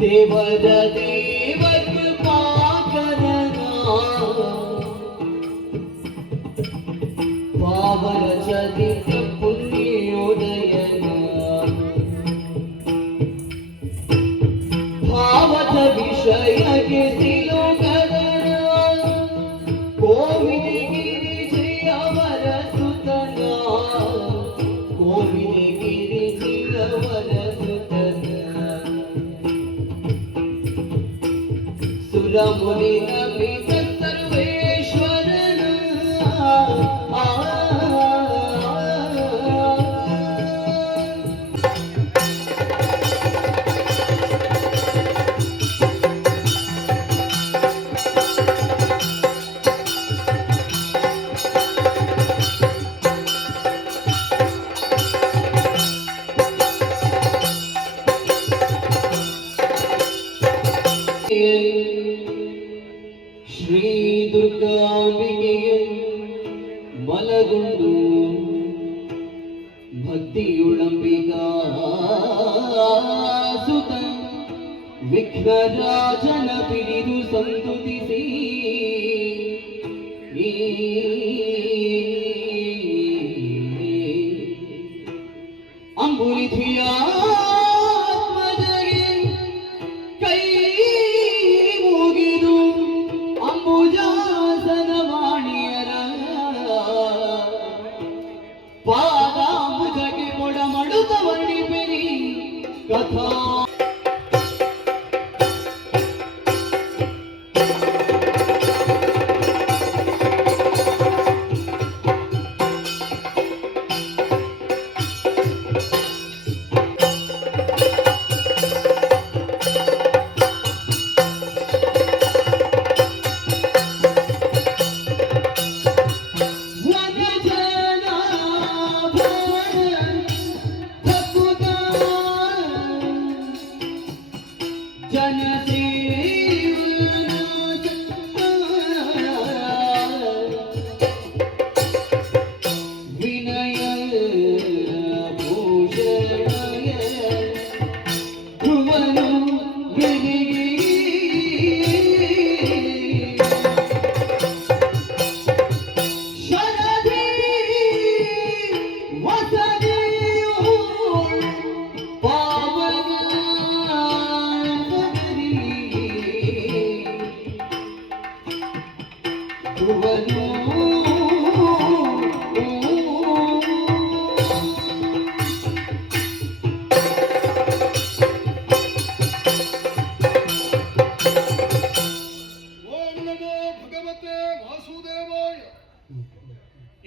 ದೇವರ ದೇವ ಕೃಪಾಕರನ ಪಾವನ ಚರಿತ್ರ ಪುಣ್ಯೋದಯನ ಭಾವದ ವಿಷಯಕ್ಕೆ ತಿಲೋಕರನ ಕೋವಿದಗಿರಿ ಅವರ ಸುತನ ಕೋವಿದಗಿರಿ ಅವರ ಸುತನ ಸುರಮುನಿ ನಮಿತ ಸರ್ವೇಶ್ವರನ ಶ್ರೀ ದುರ್ಗಾಂಬಿಕೆಯ ಮಲಗುಂಡು ಭಕ್ತಿಯುಳಂಬಿಕಾ ಸುತ ವಿಘ್ನರಾಜನ ಪಿರಿದು ಸಂತುತಿಸಿ ಅಂಬುಲಿಥಿಯ ಪಾದಾಂಬುಜಕ್ಕೆ ಮೊಡಮಡುತ್ತ ವರ್ಣಿಪೆರಿ ಕಥಾ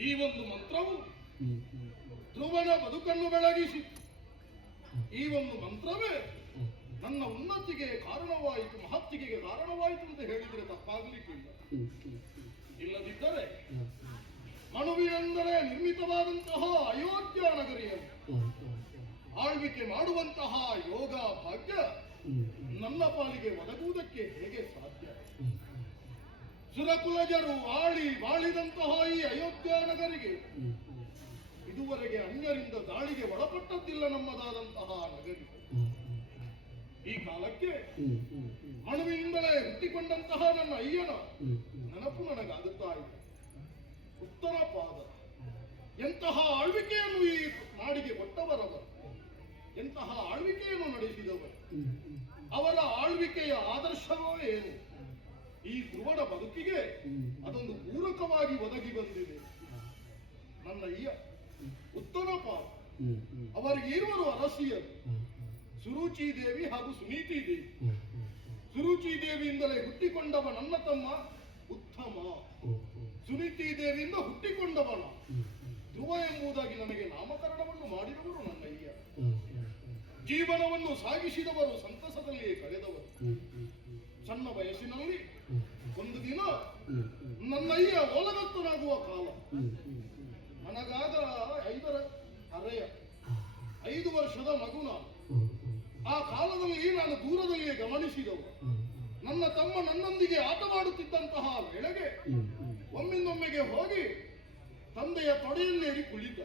ಈ ಒಂದು ಮಂತ್ರವು ಧ್ರುವನ ಬದುಕನ್ನು ಬೆಳಗಿಸಿ ಈ ಒಂದು ಮಂತ್ರವೇ ನನ್ನ ಉನ್ನತಿಗೆ ಕಾರಣವಾಯಿತು, ಮಹತ್ತಿಗೆ ಕಾರಣವಾಯಿತು ಅಂತ ಹೇಳಿದರೆ ತಪ್ಪಾಗಲಿಕ್ಕಿಲ್ಲ. ಇಲ್ಲದಿದ್ದರೆ ಮನುವಿನಿಂದಲೇ ನಿರ್ಮಿತವಾದಂತಹ ಅಯೋಧ್ಯ ನಗರಿಯನ್ನು ಆಳ್ವಿಕೆ ಮಾಡುವಂತಹ ಯೋಗ ಭಾಗ್ಯ ನನ್ನ ಪಾಲಿಗೆ ಒದಗುವುದಕ್ಕೆ ಹೇಗೆ ಸಾಧ್ಯ? ಸುರಕುಲಜರು ಬಾಳಿದಂತಹ ಈ ಅಯೋಧ್ಯ ನಗರಿಗೆ ಇದುವರೆಗೆ ಅನ್ಯರಿಂದ ದಾಳಿಗೆ ಒಳಪಟ್ಟದ್ದಿಲ್ಲ ನಮ್ಮದಾದಂತಹ ನಗರಿ. ಈ ಕಾಲಕ್ಕೆ ಮನುವಿನಿಂದಲೇ ಹುಟ್ಟಿಕೊಂಡಂತಹ ನನ್ನ ಅಯ್ಯನ ನೆನಪು ನನಗಾಗುತ್ತಾ ಇದೆ. ಉತ್ತರ ಪಾದ ಎಂತಹ ಆಳ್ವಿಕೆಯನ್ನು ಈ ನಾಡಿಗೆ ಕೊಟ್ಟವರವರು, ಎಂತಹ ಆಳ್ವಿಕೆಯನ್ನು ನಡೆಸಿದವರು, ಅವರ ಆಳ್ವಿಕೆಯ ಆದರ್ಶವೋ ಏನು? ಈ ಧ್ರುವನ ಬದುಕಿಗೆ ಅದೊಂದು ಪೂರಕವಾಗಿ ಒದಗಿ ಬಂದಿದೆ. ನನ್ನ ಅಯ್ಯ ಉತ್ತರ ಪಾದ ಅವರಿಗೆ ಇರುವರು ಅರಸಿಯರು, ಸುರುಚಿ ದೇವಿ ಹಾಗೂ ಸುನೀತಿ ದೇವಿ. ಸುರುಚಿ ದೇವಿಯಿಂದಲೇ ಹುಟ್ಟಿಕೊಂಡವ ನನ್ನ ತಮ್ಮ ಉತ್ತಮ, ಸುನೀತಿ ದೇವಿಯಿಂದ ಹುಟ್ಟಿಕೊಂಡವನ ಧ್ರುವ ಎಂಬುದಾಗಿ ನನಗೆ ನಾಮಕರಣವನ್ನು ಮಾಡಿದವರು ನನ್ನ ಅಯ್ಯ. ಜೀವನವನ್ನು ಸಾಗಿಸಿದವರು, ಸಂತಸದಲ್ಲಿಯೇ ಕಳೆದವರು. ಸಣ್ಣ ವಯಸ್ಸಿನಲ್ಲಿ ಒಂದು ದಿನ ನನ್ನಯ್ಯ ಓಲಗತ್ತನಾಗುವ ಕಾಲ. ನನಗಾದ 5ರ ಹರೆಯ 5 ವರ್ಷದ ಮಗು ನಾನು. ಆ ಕಾಲದಲ್ಲಿ ನಾನು ದೂರದಲ್ಲಿಯೇ ಗಮನಿಸಿದವು. ನನ್ನ ತಮ್ಮ ನನ್ನೊಂದಿಗೆ ಆಟವಾಡುತ್ತಿದ್ದಂತಹ ವೇಳೆಗೆ ಒಮ್ಮಿಂದೊಮ್ಮೆಗೆ ಹೋಗಿ ತಂದೆಯ ತೊಡೆಯಲ್ಲೇರಿ ಕುಳಿತ.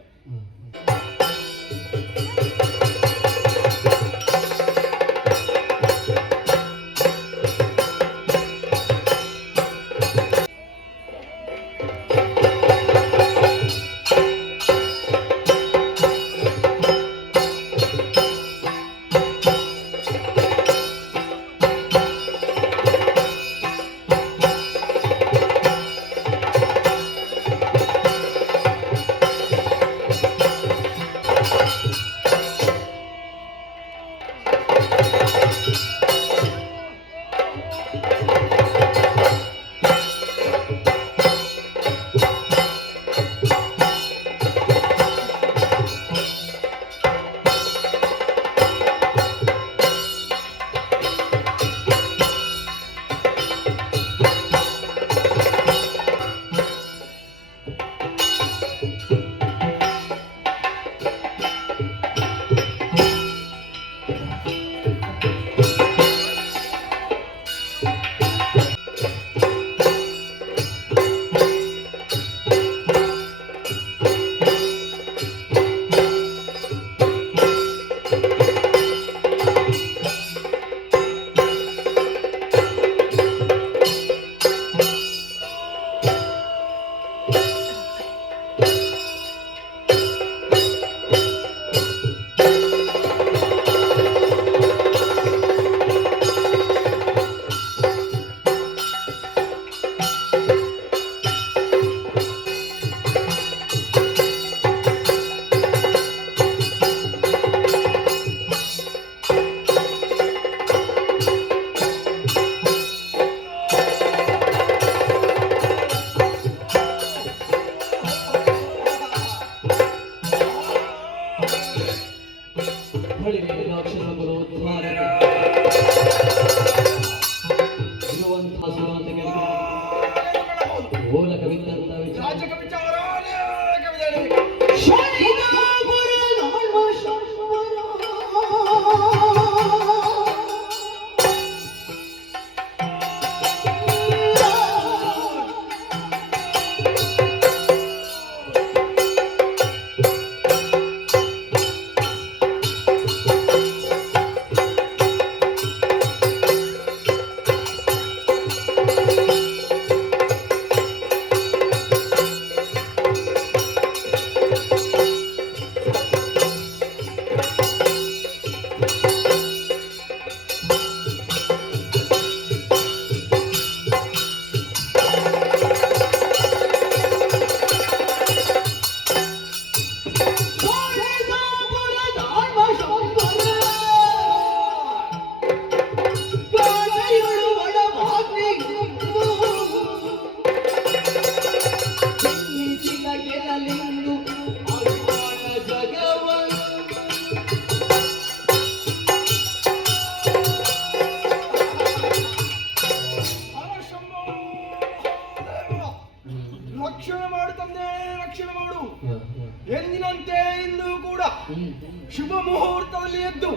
ಮುಹೂರ್ತದಲ್ಲಿ ಎದ್ದು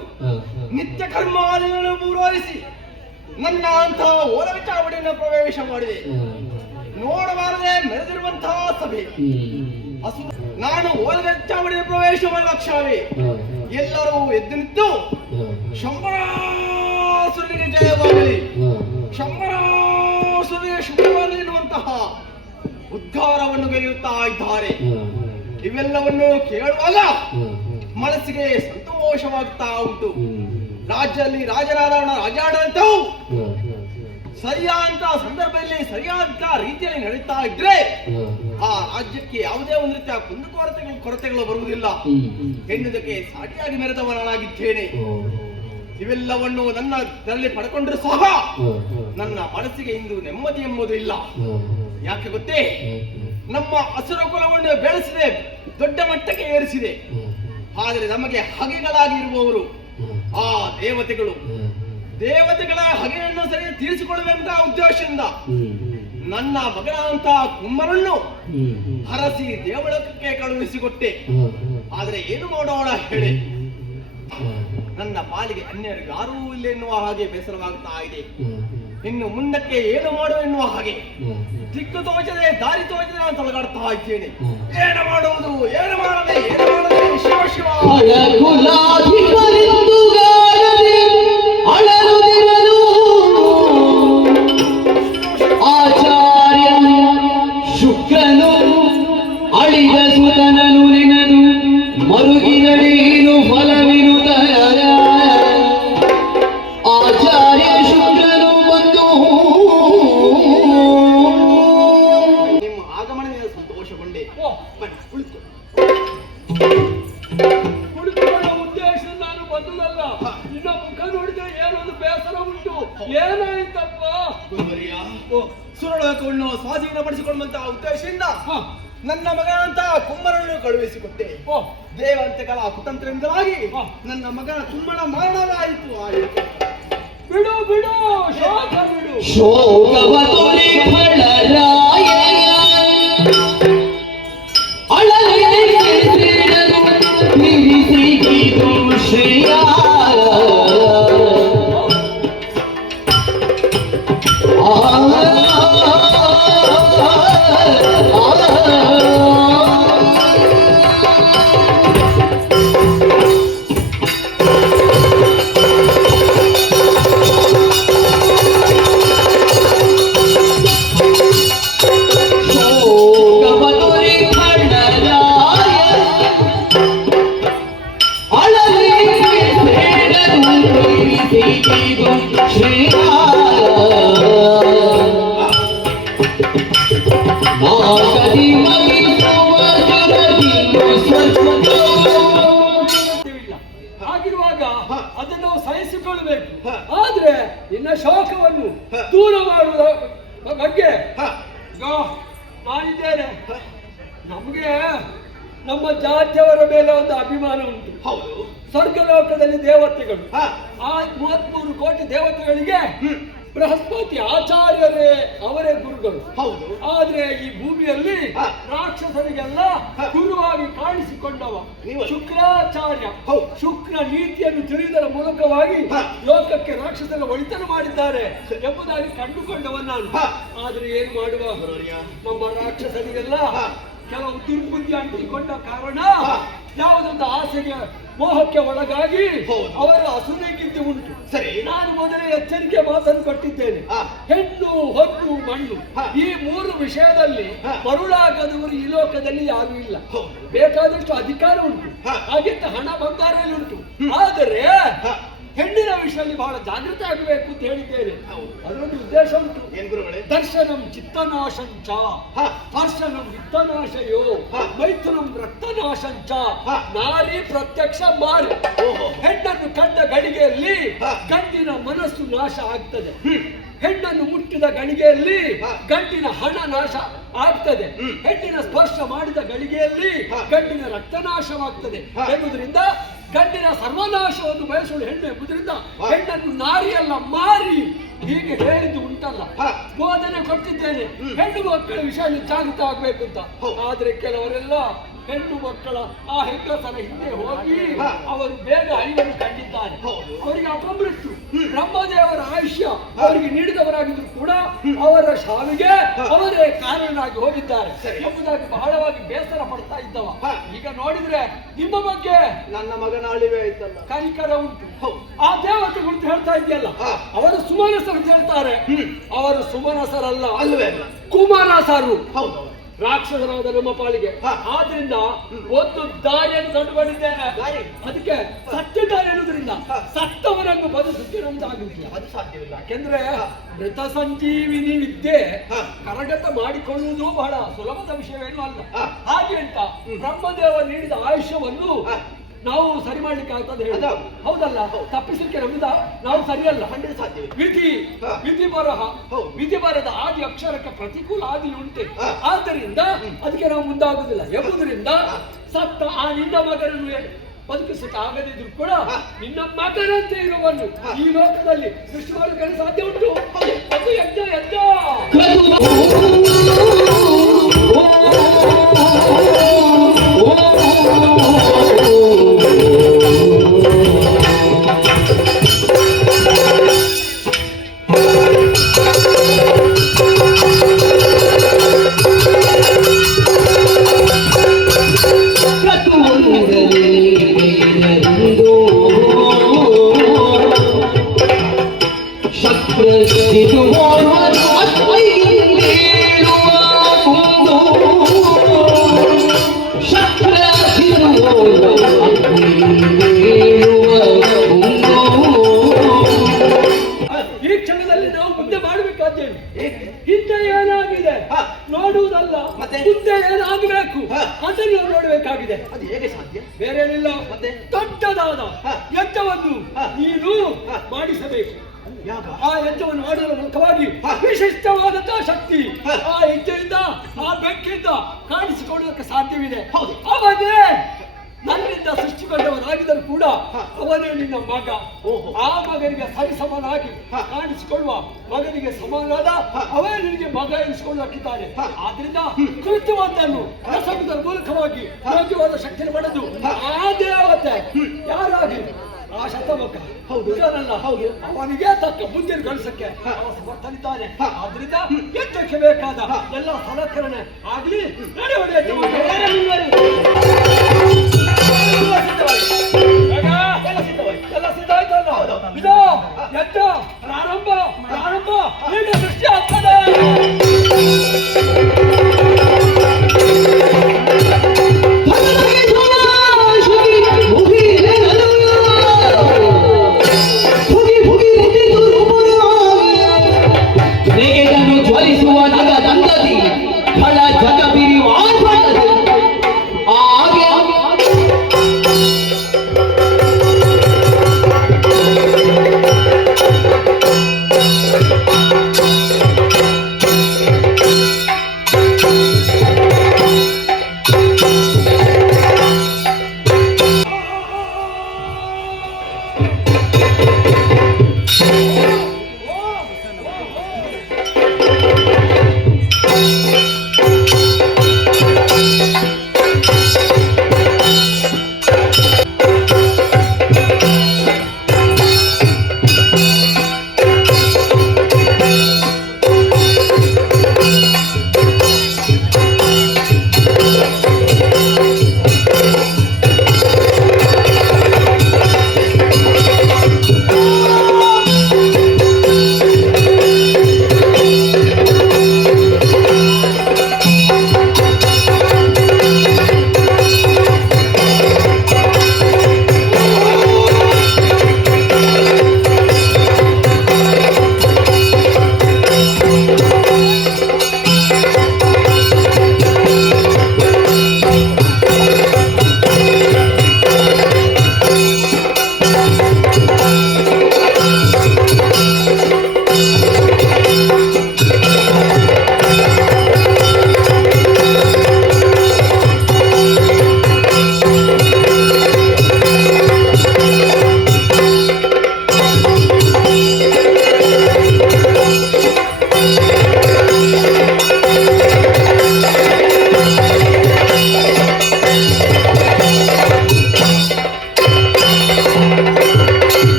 ನಿತ್ಯ ಕರ್ಮಾದಿಗಳನ್ನು ಪೂರೈಸಿ ನನ್ನ ಅಂತಹ ಓಲಗ ಚಾವಡಿಯನ್ನು ಪ್ರವೇಶ ಮಾಡಿದೆ. ನೋಡಬಾರದೆ ಮೆರೆದಿರುವಂತಹ ಸಭೆ ನಾನು ಓಲಗ ಚಾವಡಿಯ ಪ್ರವೇಶ ಮಾಡಿದ ಕ್ಷಣವೇ ಎಲ್ಲರೂ ಎದ್ದು ನಿಂತು ಶಂಬರಾಸುರನಿಗೆ ಜಯವಾಗಲಿ, ಶಂಬರಾಸುರನಿಗೆ ಶುಭವಾಗಲಿ ಎನ್ನುವಂತಹ ಉದ್ಗಾರವನ್ನು ಗೈಯುತ್ತಾ ಇದ್ದಾರೆ. ಇವೆಲ್ಲವನ್ನು ಕೇಳುವಾಗ ಮನಸ್ಸಿಗೆ ಸಂತೋಷವಾಗ್ತಾ ಉಂಟು. ರಾಜ್ಯದಲ್ಲಿ ರಾಜನಾರಾಯಣ ರಾಜಾಡಳಿತವು ಸರಿಯಾದ ಸಂದರ್ಭದಲ್ಲಿ ಸರಿಯಾದ ರೀತಿಯಲ್ಲಿ ನಡೀತಾ ಇದ್ರೆ ಆ ರಾಜ್ಯಕ್ಕೆ ಯಾವುದೇ ಒಂದು ರೀತಿಯ ಕೊರತೆಗಳು ಬರುವುದಿಲ್ಲ ಎನ್ನುವುದಕ್ಕೆ ಸಾಟಿಯಾಗಿ ಮೆರೆದವ ನಾನಾಗಿದ್ದೇನೆ. ಇವೆಲ್ಲವನ್ನು ನನ್ನಲ್ಲಿ ಪಡ್ಕೊಂಡ್ರೂ ಸಹ ನನ್ನ ಮನಸ್ಸಿಗೆ ಇಂದು ನೆಮ್ಮದಿ ಎಂಬುದು ಇಲ್ಲ. ಯಾಕೆ ಗೊತ್ತೇ, ನಮ್ಮ ಅಸುರ ಕುಲವನ್ನು ಬೆಳೆಸಿದೆ, ದೊಡ್ಡ ಮಟ್ಟಕ್ಕೆ ಏರಿಸಿದೆ. ಆದರೆ ನಮಗೆ ಹಗೆಗಳಾಗಿ ಇರುವವರು ಆ ದೇವತೆಗಳ ಹಗೆಯನ್ನು ಸರಿ ತೀರಿಸಿಕೊಳ್ಳುವಂತಹ ಉದ್ದೇಶದಿಂದ ನನ್ನ ಮಗನಂತಹ ಕುಮ್ಮರನ್ನು ಹರಸಿ ದೇವಳಕ್ಕೆ ಕಳುಹಿಸಿಕೊಟ್ಟೆ. ಆದರೆ ಏನು ಮಾಡೋಣ ಹೇಳಿ, ನನ್ನ ಪಾಲಿಗೆ ಅನ್ಯರಿಗೆ ಯಾರೂ ಇಲ್ಲ ಎನ್ನುವ ಹಾಗೆ ಬೇಸರವಾಗುತ್ತಾ ಇದೆ. ಇನ್ನು ಮುಂದಕ್ಕೆ ಏನು ಮಾಡು ಎನ್ನುವ ಹಾಗೆ ದಿಕ್ಕು ತೋಚದೆ ದಾರಿ ತೋಚದೆ ನಾನು ತೊಲಗಾಡ್ತಾ ಇದ್ದೇನೆ. ಏನು ಮಾಡುವುದು, ಏನು ಮಾಡದೆ ಶಿವ ಶಿವ ಆಚಾರ್ಯ ಶುಕ್ರನು ಅಳಿದ ಸುತನನು ನೆನದು ಮರುಗಿದರೇನು ಫಲವಿನುತ ಆಚಾರ್ಯ ಶುಕ್ರನು ಬಂದು ನಿಮ್ಮ ಆಗಮನದಿಂದ ಸಂತೋಷಗೊಂಡೆ. ಕುಳಿತುಕೊಳ್ಳೋ ಉದ್ದೇಶ ನಾನು ಬಂದದಲ್ಲ. ನಿನ್ನ ಮುಖ ನೋಡಿದ್ರೆ ಏನೊಂದು ಬೇಸರ ಉಂಟು. ಏನಾಯ್ತಪ್ಪ? ಸುರಳೋಕವನ್ನು ಸ್ವಾಧೀನಪಡಿಸಿಕೊಳ್ಳುವಂತಹ ಉದ್ದೇಶದಿಂದ ನನ್ನ ಮಗನಂತಹ ಕುಮ್ಮರನ್ನು ಕಳುಹಿಸಿಕೊಟ್ಟೆ. ದೇವಂತಗಳ ಕುತಂತ್ರದಿಂದಲಾಗಿ ನನ್ನ ಮಗನ ಕುಮ್ಮರ ಮರಣವಾಯಿತು. ಬಿಡು ಬಿಡು, ಶೋಕ ಬಿಡು. ಶೋಕವ ತೊರೆ ಖಳರಾಯ ಶ್ರೇಯ ಹಾಗಿರುವಾಗ ಅದನ್ನು ನಾವು ಸಹಿಸಿಕೊಳ್ಳಬೇಕು. ಆದ್ರೆ ನಿನ್ನ ಶೋಕವನ್ನು ದೂರ ಮಾಡುವ ಬಗ್ಗೆ ನಾನಿದ್ದೇನೆ. ನಮಗೆ ನಮ್ಮ ಜಾತಿಯವರ ಮೇಲೆ ಒಂದು ಅಭಿಮಾನ ಉಂಟು. ಹೌದು, ಸ್ವರ್ಗಲೋಕದಲ್ಲಿ ದೇವತೆಗಳು, ಆ 33 ಕೋಟಿ ದೇವತೆಗಳಿಗೆ ಬೃಹಸ್ಪತಿ ಆಚಾರ್ಯರೇ ಅವರೇ ಗುರುಗಳು. ಹೌದು. ಆದ್ರೆ ಈ ಭೂಮಿಯಲ್ಲಿ ರಾಕ್ಷಸರಿಗೆಲ್ಲ ಗುರುವಾಗಿ ಕಾಣಿಸಿಕೊಂಡವ ಶುಕ್ರಾಚಾರ್ಯ. ಶುಕ್ರ ನೀತಿಯನ್ನು ತಿಳಿದರ ಮೂಲಕವಾಗಿ ಲೋಕಕ್ಕೆ ರಾಕ್ಷಸರ ಒಳಿತನ್ನು ಮಾಡಿದ್ದಾರೆ ಎಂಬುದಾಗಿ ಕಂಡುಕೊಂಡವ ನಾನು. ಆದ್ರೆ ಏನ್ ಮಾಡುವ, ನಮ್ಮ ರಾಕ್ಷಸರಿಗೆಲ್ಲ ಕೆಲವು ದುರ್ಬುದ್ಧಿ ಅಂಟಿಕೊಂಡ ಕಾರಣ ಯಾವುದೊಂದು ಆಸೆಗೆ ಮೋಹಕ್ಕೆ ಒಳಗಾಗಿ ಅವರ ಅಸುನೈಗಿದ್ದು ಉಂಟು. ಸರಿ, ನಾನು ಮೊದಲೇ ಎಚ್ಚರಿಕೆ ಮಾತನ್ನು ಕೊಟ್ಟಿದ್ದೇನೆ. ಹೆಣ್ಣು ಹೊತ್ತು ಮಣ್ಣು ಈ 3 ವಿಷಯದಲ್ಲಿ ಮರುಳಾಗದವರು ಈ ಲೋಕದಲ್ಲಿ ಯಾರು ಇಲ್ಲ. ಬೇಕಾದಷ್ಟು ಅಧಿಕಾರ ಉಂಟು, ಹಾಗಿಂತ ಹಣ ಬಂಗಾರಲ್ಲಿ ಉಂಟು. ಆದರೆ ಹೆಣ್ಣಿನ ವಿಷಯದಲ್ಲಿ ಬಹಳ ಜಾಗೃತಿ ಆಗಬೇಕು ಅಂತ ಹೇಳಿದ್ದೇನೆ. ಅದೊಂದು ಉದ್ದೇಶ ಉಂಟು. ದರ್ಶನಂ ಚಿತ್ತನಾಶಂಚ, ಸ್ಪರ್ಶನಂ ವಿತ್ತನಾಶಯೋ, ಮೈಥುನಂ ರಕ್ತನಾಶಂಚ, ನಾರಿ ಪ್ರತ್ಯಕ್ಷ ಮಾರಿ. ಹೆಣ್ಣನ್ನು ಕಂಡ ಗಳಿಗೆಯಲ್ಲಿ ಗಂಡಿನ ಮನಸ್ಸು ನಾಶ ಆಗ್ತದೆ. ಹೆಣ್ಣನ್ನು ಮುಟ್ಟಿದ ಗಳಿಗೆಯಲ್ಲಿ ಗಂಡಿನ ಹಣ ನಾಶ ಆಗ್ತದೆ. ಹೆಣ್ಣಿನ ಸ್ಪರ್ಶ ಮಾಡಿದ ಗಳಿಗೆಯಲ್ಲಿ ಗಂಡಿನ ರಕ್ತನಾಶವಾಗ್ತದೆ ಎನ್ನುವುದರಿಂದ ಗಂಡಿನ ಸರ್ವನಾಶವನ್ನು ಬಯಸುವ ಹೆಣ್ಣು ಎಂಬುದರಿಂದ ಹೆಣ್ಣನ್ನು ನಾರಿಯಲ್ಲ ಮಾರಿ ಹೀಗೆ ಹೇಳಿದ್ದು ಉಂಟಲ್ಲ, ಬೋಧನೆ ಕೊಟ್ಟಿದ್ದೇನೆ. ಹೆಣ್ಣು ಮಕ್ಕಳ ವಿಷಯ ಜಾಗೃತ ಆಗ್ಬೇಕು ಅಂತ. ಆದ್ರೆ ಕೆಲವರೆಲ್ಲ ಹೆಣ್ಣು ಮಕ್ಕಳ ಆ ಹೆಂಗಸರ ಹಿಂದೆ ಹೋಗಿ ಅವರು ಬೇಗ ಅಳಿವನ್ನು ಕಂಡಿದ್ದಾರೆ. ಅವರಿಗೆ ಅಪಮೃತ್ಯು ಬ್ರಹ್ಮದೇವರ ಆಯುಷ್ಯ ಅವರಿಗೆ ನೀಡಿದವರಾಗಿದ್ರು ಕೂಡ ಅವರ ಸಾವಿಗೆ ಅವರೇ ಕಾರಣನಾಗಿ ಹೋಗಿದ್ದಾರೆ ಎಂಬುದಾಗಿ ಬಹಳವಾಗಿ ಬೇಸರ ಪಡ್ತಾ ಇದ್ದವ. ಈಗ ನೋಡಿದ್ರೆ ನಿಮ್ಮ ಬಗ್ಗೆ ನನ್ನ ಮಗನ ಅಳಿವೆ ಆಯ್ತಲ್ಲ, ಕನಿಕರ ಉಂಟು. ಆ ದೇವತೆ ಕುರಿತು ಹೇಳ್ತಾ ಇದೆಯಲ್ಲ, ಅವರು ಸುಮನಸರು ಅಂತ ಹೇಳ್ತಾರೆ. ಅವರು ಸುಮನಸರಲ್ಲ, ಅಲ್ವೇ? ಕುಮಾರಸರು. ಹೌದು, ರಾಕ್ಷಸರಾದ ನಮ್ಮ ಪಾಲಿಗೆ. ಆದ್ರಿಂದ ಒಂದು ದಾರಿಯನ್ನು ಕಂಡುಕೊಂಡಿದ್ದೇನೆ. ಅದಕ್ಕೆ ಸತ್ಯ ದಾರಿ ಎನ್ನುವುದರಿಂದ ಸತ್ತವರನ್ನು ಬದುಕುತ್ತೆ ನಮ್ದಾಗುದಿಲ್ಲ, ಅದು ಸಾಧ್ಯವಿಲ್ಲ. ಯಾಕೆಂದ್ರೆ ಮೃತ ಸಂಜೀವಿನಿ ವಿದ್ಯೆ ಕರಗತ ಮಾಡಿಕೊಳ್ಳುವುದು ಬಹಳ ಸುಲಭದ ವಿಷಯವೇನು ಅಲ್ಲ. ಹಾಗೆ ಅಂತ ಬ್ರಹ್ಮದೇವ ನೀಡಿದ ಆಯುಷ್ಯವನ್ನು ನಾವು ಸರಿ ಮಾಡ್ಲಿಕ್ಕೆ ಆಗ್ತದೆ ಹೇಳಿ, ಹೌದಲ್ಲ? ತಪ್ಪಿಸಲಿಕ್ಕೆ ನಮ್ಮಿಂದ ನಾವು ಸರಿಯಲ್ಲ, ಖಂಡಿತ ಸಾಧ್ಯ. ವಿಧಿ ಬರಹ, ವಿಧಿ ಬರದ ಆದಿ ಅಕ್ಷರಕ್ಕೆ ಪ್ರತಿಕೂಲ ಆದಿ ಉಂಟೆ. ಆದ್ದರಿಂದ ಅದಕ್ಕೆ ನಾವು ಮುಂದಾಗುದಿಲ್ಲ ಎಂಬುದರಿಂದ ಸತ್ತ ಆ ನಿನ್ನ ಮಗನನ್ನು ಬದುಕಿಸಕ್ಕೆ ಆಗದಿದ್ರು ಕೂಡ ನಿನ್ನ ಮಗನಂತೆ ಇರುವನ್ನು ಈ ಲೋಕದಲ್ಲಿ ಸೃಷ್ಟಿ ಮಾಡಲಿಕ್ಕೆ ಸಾಧ್ಯ ಉಂಟು. ಅದು ಯಜ್ಞ ಯಜ್ಞ. ಈ ಕ್ಷಣದಲ್ಲಿ ನಾವು ಮುಂದೆ ಮಾಡಬೇಕಾದ್ದೇನು? ಹಿಂದೆ ಏನಾಗಿದೆ ನೋಡುವುದಲ್ಲ, ಮುಂದೆ ಏನಾಗಬೇಕು ಅದನ್ನು ನಾವು ನೋಡಬೇಕಾಗಿದೆ. ಅದು ಹೇಗೆ ಸಾಧ್ಯ? ಬೇರೇನಿಲ್ಲ, ದೊಡ್ಡದಾದ ಯಜ್ಞವನ್ನು ನೀನು ಮಾಡಿಸಬೇಕು. ಆ ಯಜ್ಞವನ್ನು ಮಾಡುವುದರ ಮೂಲಕವಾಗಿ ವಿಶಿಷ್ಟವಾದಂತಹ ಶಕ್ತಿ ಆ ಯಜ್ಞದಿಂದ ಆ ಬೆಂಕಿಯಿಂದ ಕಾಣಿಸಿಕೊಳ್ಳುವುದಕ್ಕೆ ಸಾಧ್ಯವಿದೆ. ಅವನೇ ನನ್ನಿಂದ ಸೃಷ್ಟಿಗೊಂಡವನಾಗಿದ್ದರೂ ಕೂಡ ಅವನೇ ನಿನ್ನ ಮಗ. ಆ ಮಗನಿಗೆ ಸರಿಸಮನಾಗಿ ಕಾಣಿಸಿಕೊಳ್ಳುವ ಮಗನಿಗೆ ಸಮಾನಾದ ಅವೇ ನಿನಗೆ ಮಗ ಎನಿಸಿಕೊಳ್ಳುತ್ತಿದ್ದಾನೆ. ಆದ್ರಿಂದ ಕೃತ್ಯವೊಂದನ್ನು ರಸಗುವುದರ ಮೂಲಕವಾಗಿ ಯೋಗ್ಯವಾದ ಶಕ್ತಿಯನ್ನು ಪಡೆದು ಆ ದೇವತೆ ಯಾರಾಗಿ ಆ ಶತಮಕ ಹೌದಲ್ಲ, ಹೌದು, ಅವನಿಗೆ ತಕ್ಕ ಬುದ್ಧಿಯನ್ನು ಗಳಿಸಕ್ಕೆ ಸಮರ್ಥನಿದ್ದಾನೆ. ಆದ್ರಿಂದ ಯಜ್ಞಕ್ಕೆ ಬೇಕಾದ ಎಲ್ಲ ಸಲಕರಣೆ ಆಗ್ಲಿ ಎಲ್ಲ ಸಿದ್ಧ ಆಯ್ತಲ್ಲ. ಇದು ಯಜ್ಞ ಪ್ರಾರಂಭ ಪ್ರಾರಂಭ ಈಗ ಸೃಷ್ಟಿ ಆಗ್ತದೆ. ಜ್ವಲಿಸುವ ಜಗದಂದದಿ ಫಳ ಜಗ ಬಿರಿಯುವ ಹಾಗೆ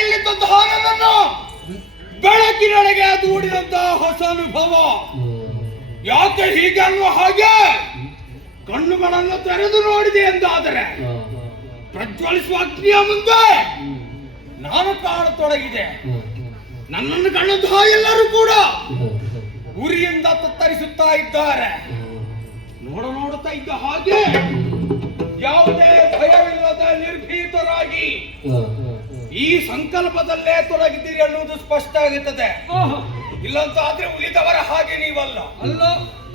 ಮನೆಯಲ್ಲಿದ್ದಂತಹ ನನ್ನನ್ನು ಬೆಳಕಿನೊಳಗೆ ದೂಡಿದಂತಹ ಹೊಸ ಅನುಭವ. ಯಾಕೆ ಹೀಗೆ ಅನ್ನುವ ಹಾಗೆ ಕಣ್ಣುಗಳನ್ನು ತೆರೆದು ನೋಡಿದೆ ಎಂದಾದರೆ ಪ್ರಜ್ವಲಿಸುವ ಅಗ್ನಿಯ ಮುಂದೆ ನಾನು ಕಾಣತೊಡಗಿದೆ. ನನ್ನನ್ನು ಕಂಡಂತಹ ಎಲ್ಲರೂ ಕೂಡ ಉರಿಯಿಂದ ತತ್ತರಿಸುತ್ತಾ ಇದ್ದಾರೆ. ನೋಡುತ್ತಾ ಇದ್ದ ಹಾಗೆ ಯಾವುದೇ ಭಯವಿಲ್ಲದ ನಿರ್ಭೀತರಾಗಿ ಈ ಸಂಕಲ್ಪದಲ್ಲೇ ತೊಡಗಿದ್ದೀರಿ ಅನ್ನುವುದು ಸ್ಪಷ್ಟ ಆಗುತ್ತದೆ. ಇಲ್ಲಂತ ಆದ್ರೆ ಉಳಿದವರ ಹಾಗೆ ನೀವಲ್ಲ, ಅಲ್ಲ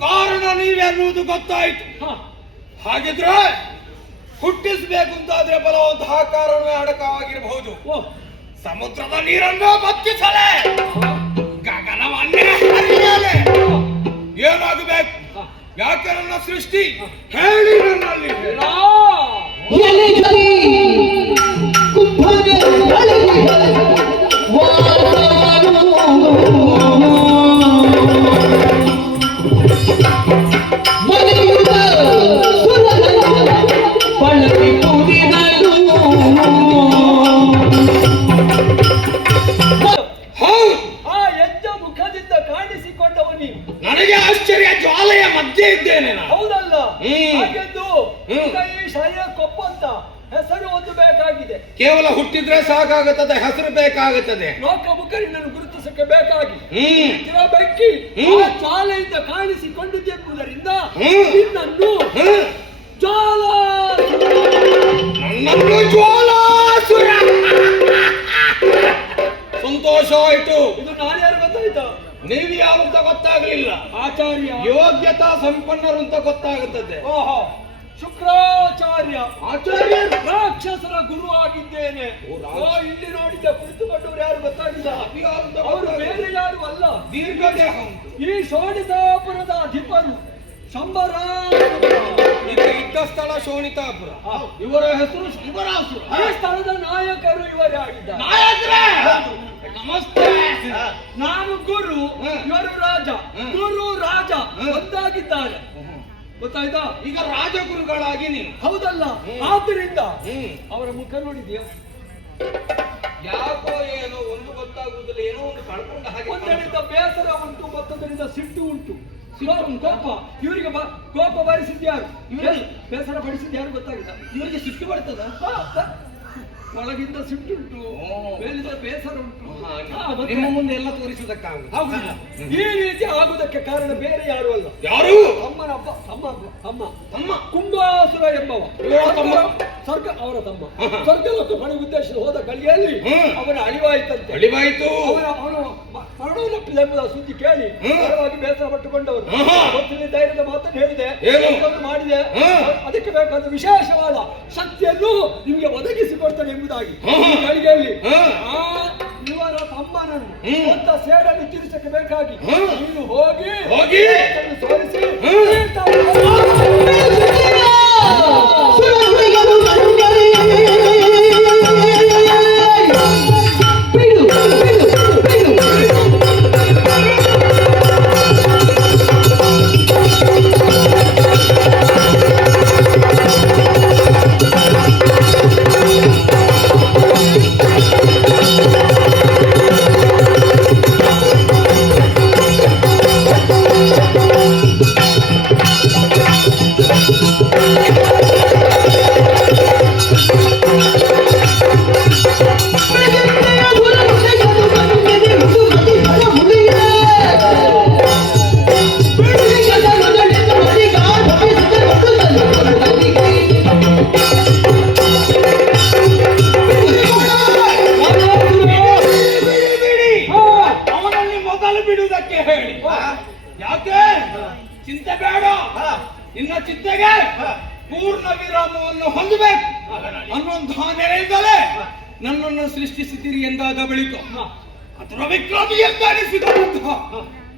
ಕಾರಣ ನೀವೇ ಅನ್ನುವುದು ಗೊತ್ತಾಯ್ತು. ಹಾಗಿದ್ರೆ ಹುಟ್ಟಿಸಬೇಕು ಅಂತಾದ್ರೆ ಬಲವಂತಹ ಕಾರಣವೇ ಅಡಕವಾಗಿರಬಹುದು. ಸಮುದ್ರದ ನೀರನ್ನು ಬತ್ತಿಸಲೇ ಗಗನವನ್ನೇ ಹರಿಯಲೇ ಏನಾಗಬೇಕು? ಯಾಕೆ ನನ್ನ ಸೃಷ್ಟಿ ಹೇಳಿ ನನ್ನಲ್ಲಿ ನನಗೆ ಆಶ್ಚರ್ಯ. ಜ್ವಾಲೆಯ ಮಧ್ಯೆ ಇದ್ದೇನೆ ನಾನು. ಹೌದಲ್ಲ? ಹಾಗೆಂದು ಈಗ ಈ ಶಾಲೆಯ ಕೊಪ್ಪ ಅಂತ ಹೆಸರು ಒಂದು ಬೇಕಾಗಿದೆ. ಕೇವಲ ಹುಟ್ಟಿದ್ರೆ ಸಾಕಾಗುತ್ತದೆ, ಹೆಸರು ಬೇಕಾಗುತ್ತದೆ. ಲೋಕಮುಖರಿನನ್ನು ಗುರುತಿಸಕ್ಕೆ ಬೇಕಾಗಿ ಬೆಂಕಿ ಆ ಜ್ವಾಲೆಯಿಂದ ಕಾಣಿಸಿಕೊಂಡಿದ್ದೆಂಬುದರಿಂದ ನಿನ್ನನ್ನು ನನ್ನನ್ನು ಜ್ವಾಲಾಸುರ. ಸಂತೋಷ ಆಯ್ತು. ಇದು ನಾನ್ಯಾರು ಗೊತ್ತಾಯ್ತಾ? ನೀವು ಯಾರು ಅಂತ ಗೊತ್ತಾಗ್ಲಿಲ್ಲ. ಆಚಾರ್ಯ ಯೋಗ್ಯತಾ ಸಂಪನ್ನರು ಅಂತ ಗೊತ್ತಾಗುತ್ತದೆ. ಓಹೋ, ಶುಕ್ರಾಚಾರ್ಯ. ಆಚಾರ್ಯ ರಾಕ್ಷಸರ ಗುರು ಆಗಿದ್ದೇನೆ. ಇಲ್ಲಿ ನೋಡಿದ್ದ ಕುಳಿತುಕೊಂಡವರು ಯಾರು ಗೊತ್ತಾಗಿಲ್ಲ. ಅವರು ಬೇರೆ ಯಾರು ಅಲ್ಲ, ದೀರ್ಘದೇಹ ಈ ಶೋಣಿತಾಪುರದ ಅಧಿಪರು ಶಂಬರ. ಈಗ ಇದ್ದ ಸ್ಥಳ ಶೋಣಿತಾಪುರ. ಇವರ ಹೆಸರು ಶಂಬರಾಸುರ. ಈ ಸ್ಥಳದ ನಾಯಕರು ಇವರೇ ಆಗಿದ್ದಾರೆ. ನಾಯಕರೇ ನಮಸ್ತೆ. ನಾನು ಗುರು, ಇವರು ರಾಜ. ಗುರು ರಾಜ ಒಂದಾಗಿದ್ದಾರೆ, ಗೊತ್ತಾಯ್ತಾ? ಈಗ ರಾಜಗುರುಗಳಾಗಿ ನೀವು. ಹೌದಲ್ಲ? ಆದ್ದರಿಂದ ಅವರ ಮುಖ ನೋಡಿದ್ಯಾ? ಯಾಕೋ ಏನೋ ಒಂದು ಗೊತ್ತಾಗುವುದಿಲ್ಲ, ಏನೋ ಒಂದು ಕಳ್ಕೊಂಡ ಹಾಗೆ. ಒಂದರಿಂದ ಬೇಸರ ಉಂಟು, ಮತ್ತೊಂದರಿಂದ ಸಿಟ್ಟು ಉಂಟು. ಕೋಪ. ಇವರಿಗೆ ಕೋಪ ಬರಿಸಿದ್ಯಾರು? ಇವರಿಗೆ ಬೇಸರ ಪಡಿಸಿದ್ಯಾರು ಗೊತ್ತಾಗಿಲ್ಲ. ಇವರಿಗೆ ಸಿಟ್ಟು ಬರ್ತದ? ಒಳಗಿಂದ ಸಿಟ್ಟುಂಟು, ಮೇಲಿಂದ ಬೇಸರ ಉಂಟು. ನಿಮ್ಮ ಮುಂದೆ ಎಲ್ಲ ತೋರಿಸುವುದಕ್ಕಾಗುವುದಿಲ್ಲ. ಈ ರೀತಿ ಆಗುವುದಕ್ಕೆ ಕಾರಣ ಬೇರೆ ಯಾರು ಅಲ್ಲ. ಯಾರು? ತಮ್ಮನ ತಮ್ಮ ಕುಂಭಾಸುರ ಎಂಬವ. ಸ್ವರ್ಗ ಅವರ ತಮ್ಮ ಸ್ವರ್ಗಲೋಕ ಪಡೆಯುವ ಉದ್ದೇಶ ಹೋದ ಗಳಿಗೆಯಲ್ಲಿ ಅವನ ಅಳಿವಾಯಿತಂತೆ. ಅಳಿವಾಯಿತು. ಅವನು ಮರಣವನ್ನಪ್ಪಿದೆಂಬುದ ಸುದ್ದಿ ಕೇಳಿ ಬಲವಾಗಿ ಬೇಸರ ಪಟ್ಟುಕೊಂಡವರು ಗೊತ್ತಿನ ಧೈರ್ಯದ ಮಾತನ್ನು ಹೇಳಿದೆ, ಮಾಡಿದೆ. ಅದಕ್ಕೆ ಬೇಕಾದ ವಿಶೇಷವಾದ ಶಕ್ತಿಯನ್ನು ನಿಮಗೆ ಒದಗಿಸಿಕೊಡ್ತಾನೆ ಎಂಬುದಾಗಿ ಗಳಿಗೆಯಲ್ಲಿ ಇವರ ತಮ್ಮನನ್ನು ಒಂದ ಸೇಡನ್ನು ತೀರಿಸಕ್ಕೆ ಬೇಕಾಗಿ ನೀನು ಹೋಗಿ ಸೋಲಿಸಿ ಬಿಡುವುದಕ್ಕೆ ಹೇಳಿ. ಯಾಕೆ ಚಿಂತೆ ಬೇಡ. ನಿನ್ನ ಚಿಂತೆಗೆ ಪೂರ್ಣ ವಿರಾಮವನ್ನು ಹೊಂದಬೇಕು ಅನ್ನುವಂತಹ ನೆರೆಯಿಂದಲೇ ನನ್ನನ್ನು ಸೃಷ್ಟಿಸಿದ್ದೀರಿ ಎಂದಾದ ಬಳಿಕ ಅದರ ವಿಕ್ರಮಿ ಎಂದಾನಿಸಿದಂತಹ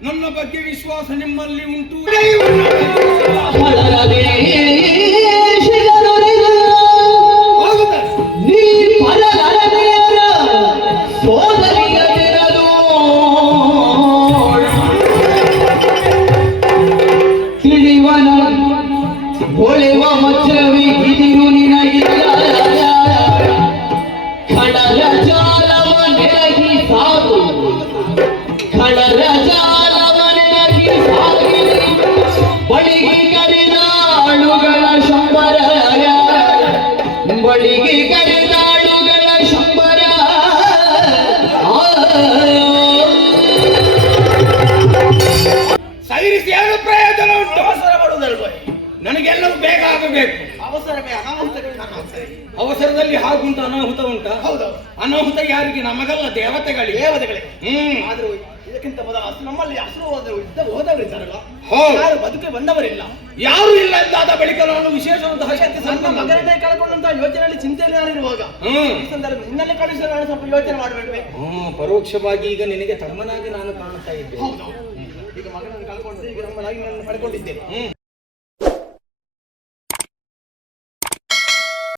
ನನ್ನ ಬಗ್ಗೆ ವಿಶ್ವಾಸ ನಿಮ್ಮಲ್ಲಿ ಉಂಟು. ಹೊಳೆವ ಮಚ್ಚವಿ ಹಿಡಿದು ನಿನಗಿಲ್ಲ ಕಡಲ ಜಾಲವ ನನಗೆಲ್ಲವೂ ಬೇಗ ಆಗಬೇಕು. ಅವಸರವೇ ಅನಾಹುತಕ್ಕೆ ಕಾರಣ. ಅವಸರದಲ್ಲಿ ಹಾಗುಂಟು ಅನಾಹುತ ಉಂಟ. ಹೌದು. ಅನಾಹುತ ಯಾರಿಗೆ? ನಮಗಲ್ಲ, ದೇವತೆಗಳಿಗೆ. ಆದ್ರೂ ಇದಕ್ಕಿಂತ ಮೊದಲು ನಮ್ಮಲ್ಲಿ ಹಸಿರು ಹೋದವರಿದ್ದಾರಲ್ಲ, ಹೌದು. ಯಾರು ಬದುಕಿ ಬಂದವರಿಲ್ಲ. ಯಾರು ಇಲ್ಲ ಎಂದಾದ ಬಳಿಕ ನಾನು ವಿಶೇಷವಾದಂತಹ ಶಕ್ತಿ ನನ್ನ ಮಗನನ್ನೇ ಕಳ್ಕೊಂಡಂತಹ ಯೋಚನೆಯಲ್ಲಿ ಚಿಂತೆಯಲ್ಲಿ ನಾನಿರುವಾಗ ಈ ಸಂದರ್ಭ ನಿನ್ನಲ್ಲಿ ಕಳಿಸಲು ನಾನು ಸ್ವಲ್ಪ ಯೋಚನೆ ಮಾಡಬೇಡ್ವೆ. ಪರೋಕ್ಷವಾಗಿ ಈಗ ನಿನಗೆ ತಮ್ಮನಾಗಿ ನಾನು ಕಾಣುತ್ತಾ ಇದ್ದೇನೆ. ಹೌದು. ಈಗ ಮಗನನ್ನು ಕಳ್ಕೊಂಡು ಈಗ ನಮ್ಮನಾಗಿ ನಾನು ಪಡ್ಕೊಂಡಿದ್ದೇನೆ.